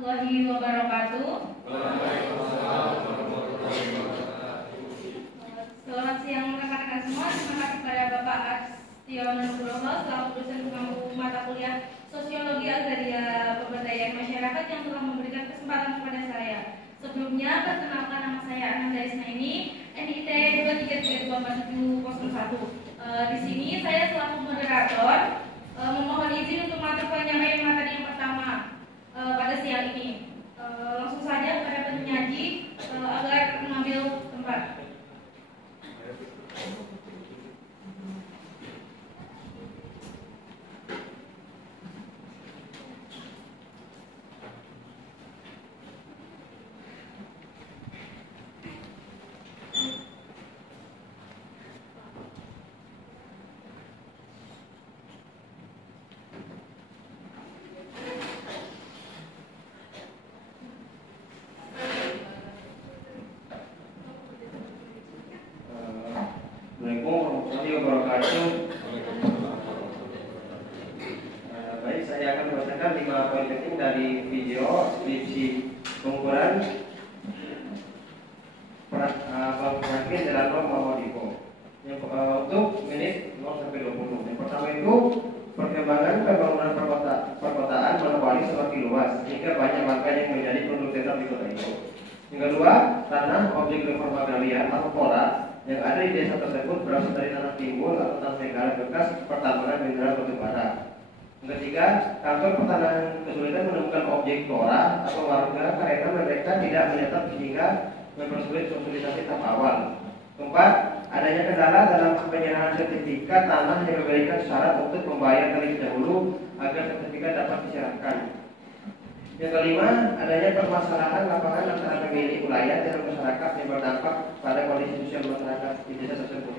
warahmatullahi wabarakatuh. Selamat siang rekan-rekan semua. Terima kasih kepada Bapak Astiono Nugroho selaku dosen pengampu mata kuliah Sosiologi Agraria Pemberdayaan Masyarakat yang telah memberikan kesempatan kepada saya. Sebelumnya, perkenalkan nama saya Ananda Isnaini, NIT 2332701. Di sini saya selaku moderator memohon izin untuk melakukan penyampaian materi yang pertama pada siang ini. Langsung saja kepada penyaji agar mengambil tempat. Baik, saya akan membacakan 5 poin penting dari video skripsi pengukuran praktik jalan tol Mahodipo. Untuk menit 0-20. Yang pertama itu perkembangan pembangunan perkotaan Manokwari semakin luas sehingga banyak warga yang menjadi penduduk tetap di kota itu. Yang kedua, tanah objek reforma agraria atau PORA yang ada di desa tersebut berasal dari tanah timbul atau tanah negara bekas pertambangan mineral batu bara. Yang ketiga, kantor pertanahan kesulitan menemukan objek PORA atau warga karena mereka tidak menetap sehingga mempersulit konsolidasi tahap awal. Keempat, adanya kendala dalam penyerahan sertifikat tanah yang memberikan syarat untuk membayar terlebih dahulu agar sertifikat dapat diserahkan. Yang kelima, adanya permasalahan lapangan antara pemilik wilayah dan masyarakat yang berdampak pada kondisi sosial masyarakat di desa tersebut.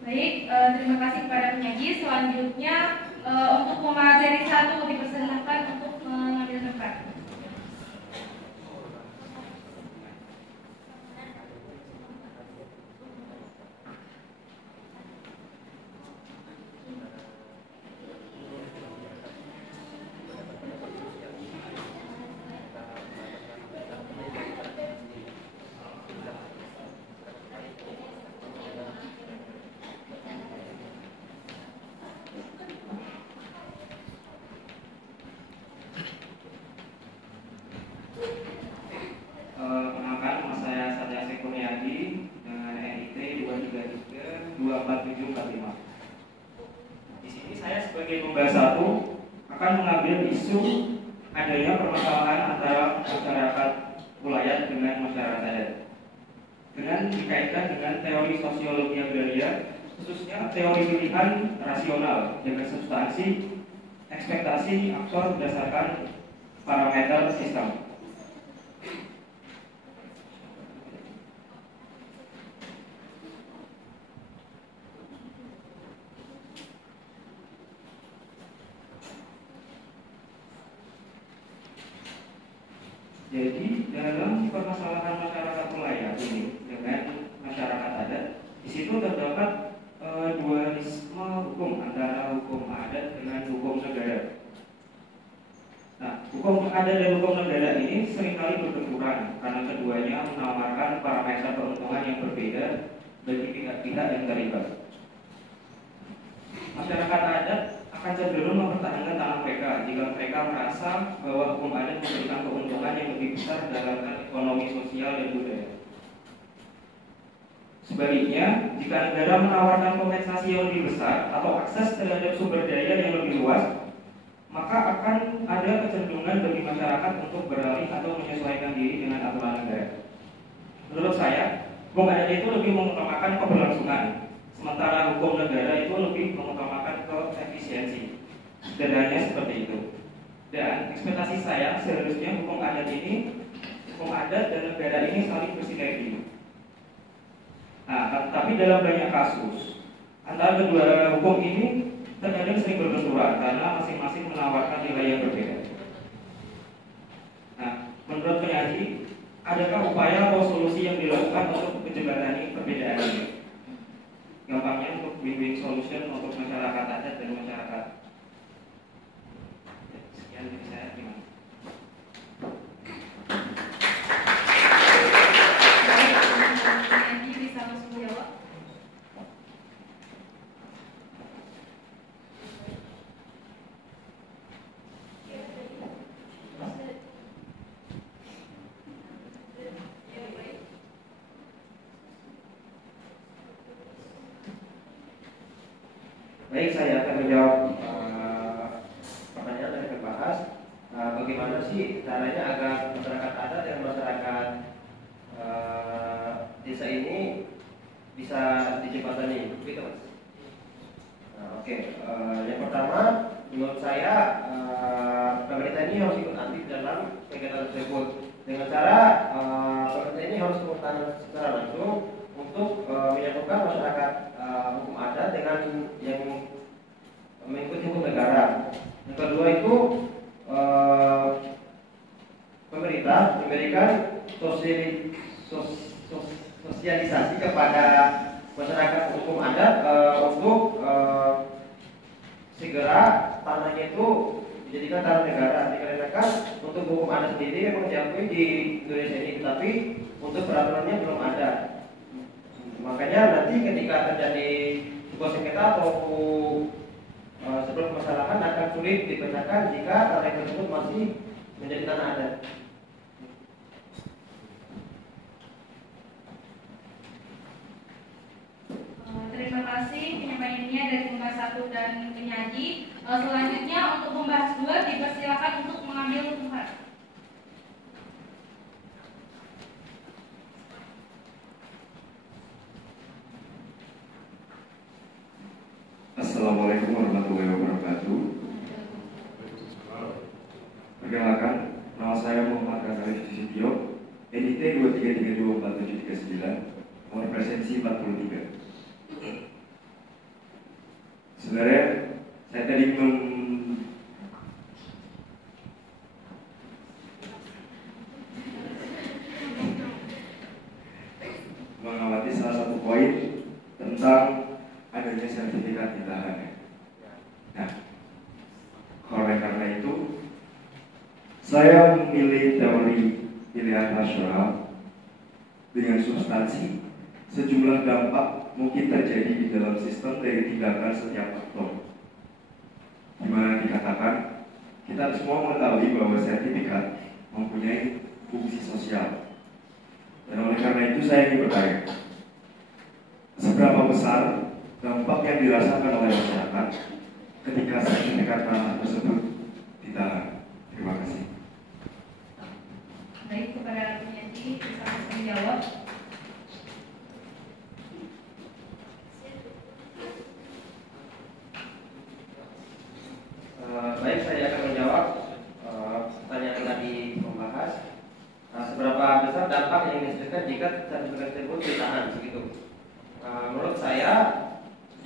Baik, terima kasih kepada penyaji. Selanjutnya untuk pemateri 1 dipersilakan untuk mengambil tempat. Pembahasan 1 akan mengambil isu adanya permasalahan antara masyarakat wilayah dengan masyarakat adat dengan dikaitkan dengan teori sosiologi agraria, khususnya teori pilihan rasional dengan substansi, ekspektasi, aktor berdasarkan parameter sistem. Jadi dalam permasalahan masyarakat wilayah ini dengan masyarakat adat, di situ terdapat dualisme hukum antara hukum adat dengan hukum negara. Nah, hukum adat dan hukum negara ini seringkali berbenturan karena keduanya menawarkan parameter keuntungan yang berbeda bagi pihak-pihak yang terlibat. Masyarakat adat akan cenderung mempertahankan tanah mereka jika mereka merasa bahwa hukum adat memberikan keuntungan yang lebih besar dalam ekonomi sosial dan budaya. Sebaliknya, jika negara menawarkan kompensasi yang lebih besar atau akses terhadap sumber daya yang lebih luas, maka akan ada kecenderungan bagi masyarakat untuk beralih atau menyesuaikan diri dengan aturan negara. Menurut saya, hukum adat itu lebih mengutamakan keberlangsungan, sementara hukum negara itu lebih mengutamakan efisiensi. Sederhananya seperti itu. Dan ekspektasi saya seharusnya hukum adat dan negara ini saling bersinergi. Nah, tapi dalam banyak kasus antara kedua hukum ini terkadang sering berbenturan karena masing-masing menawarkan nilai yang berbeda. Nah, menurut penyaji, adakah upaya atau solusi yang dilakukan untuk menjembatani perbedaan ini? gampangnya untuk win-win solution untuk masyarakat adat dan masyarakat. Sekian dari saya, terima kasih. Nanti bisa langsung jawab. Baik, saya akan menjawab pertanyaan yang akan bahas. Bagaimana sih caranya agar masyarakat adat dan masyarakat desa ini bisa dijembatani, gitu Mas. Oke. Yang pertama, menurut saya pemerintah ini harus ikut aktif dalam kegiatan tersebut dengan cara pemerintah ini harus turun tangan secara langsung untuk menyatukan masyarakat hukum adat dengan yang mengikuti hukum negara. Yang kedua itu pemerintah memberikan sosialisasi kepada masyarakat hukum adat untuk segera tanahnya itu dijadikan tanah negara. Dikarenakan untuk hukum adat sendiri memang diakui di Indonesia ini, tapi untuk peraturannya belum ada. Makanya nanti ketika terjadi sebuah sengketa atau sebuah permasalahan akan sulit dipecahkan jika tanah tersebut masih menjadi tanah adat. Terima kasih penyampaiannya dari Pembahas 1 dan penyaji. Selanjutnya untuk Pembahas 2 dipersilakan untuk mengambil tempat. Assalamualaikum warahmatullahi wabarakatuh. Perkenalkan, nama saya Muhammad Rasalis Susityo, NIT 2332479, nomor presensi 43. Sebenarnya saya tadi mengamati salah satu poin tentang adanya sertifikat ditahan. Nah, karena itu saya memilih teori pilihan rasional dengan substansi sejumlah dampak mungkin terjadi di dalam sistem dari tindakan setiap faktor. Di mana dikatakan kita semua mengetahui bahwa sertifikat mempunyai fungsi sosial. Dan oleh karena itu saya ingin bertanya, seberapa besar dampak yang dirasakan oleh masyarakat ketika sertifikat tanah tersebut ditahan? Terima kasih. Baik, kepada penyaji bisa langsung menjawab. Baik, saya akan menjawab pertanyaan yang tadi membahas seberapa besar dampak yang disebutkan jika sertifikat tersebut ditahan, begitu. Menurut saya,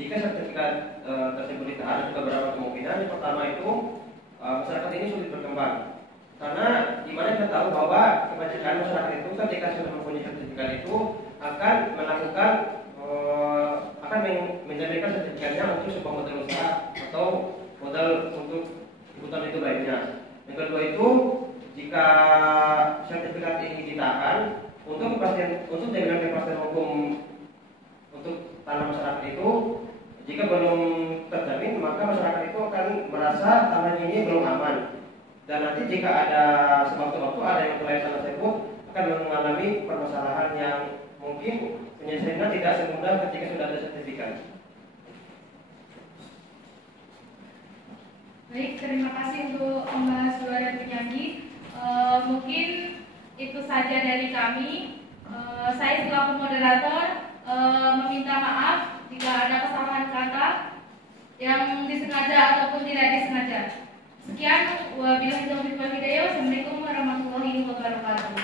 jika sertifikat tersebut ditahan, ada beberapa kemungkinan. Yang pertama itu masyarakat ini sulit berkembang, karena dimana kita tahu bahwa kebanyakan masyarakat itu ketika sudah mempunyai sertifikat itu akan melakukan akan menjadikan sertifikatnya untuk sebuah modal usaha atau modal untuk ikutan itu lainnya. Yang kedua itu, jika sertifikat ini ditahan, untuk jaminan kepastian hukum untuk tanah masyarakat itu, jika belum terjamin, maka masyarakat itu akan merasa tanah ini belum aman. Dan nanti jika ada sewaktu-waktu ada yang mempelai tanah tersebut akan mengalami permasalahan yang mungkin penyelesaiannya tidak semudah ketika sudah ada sertifikat. Baik, terima kasih untuk Pembahas 2 dan penyaji. Mungkin itu saja dari kami. Saya selaku moderator meminta maaf jika ada kesalahan kata yang disengaja ataupun tidak disengaja. Sekian, wabillahi taufiq wal hidayah. Wassalamualaikum warahmatullahi wabarakatuh.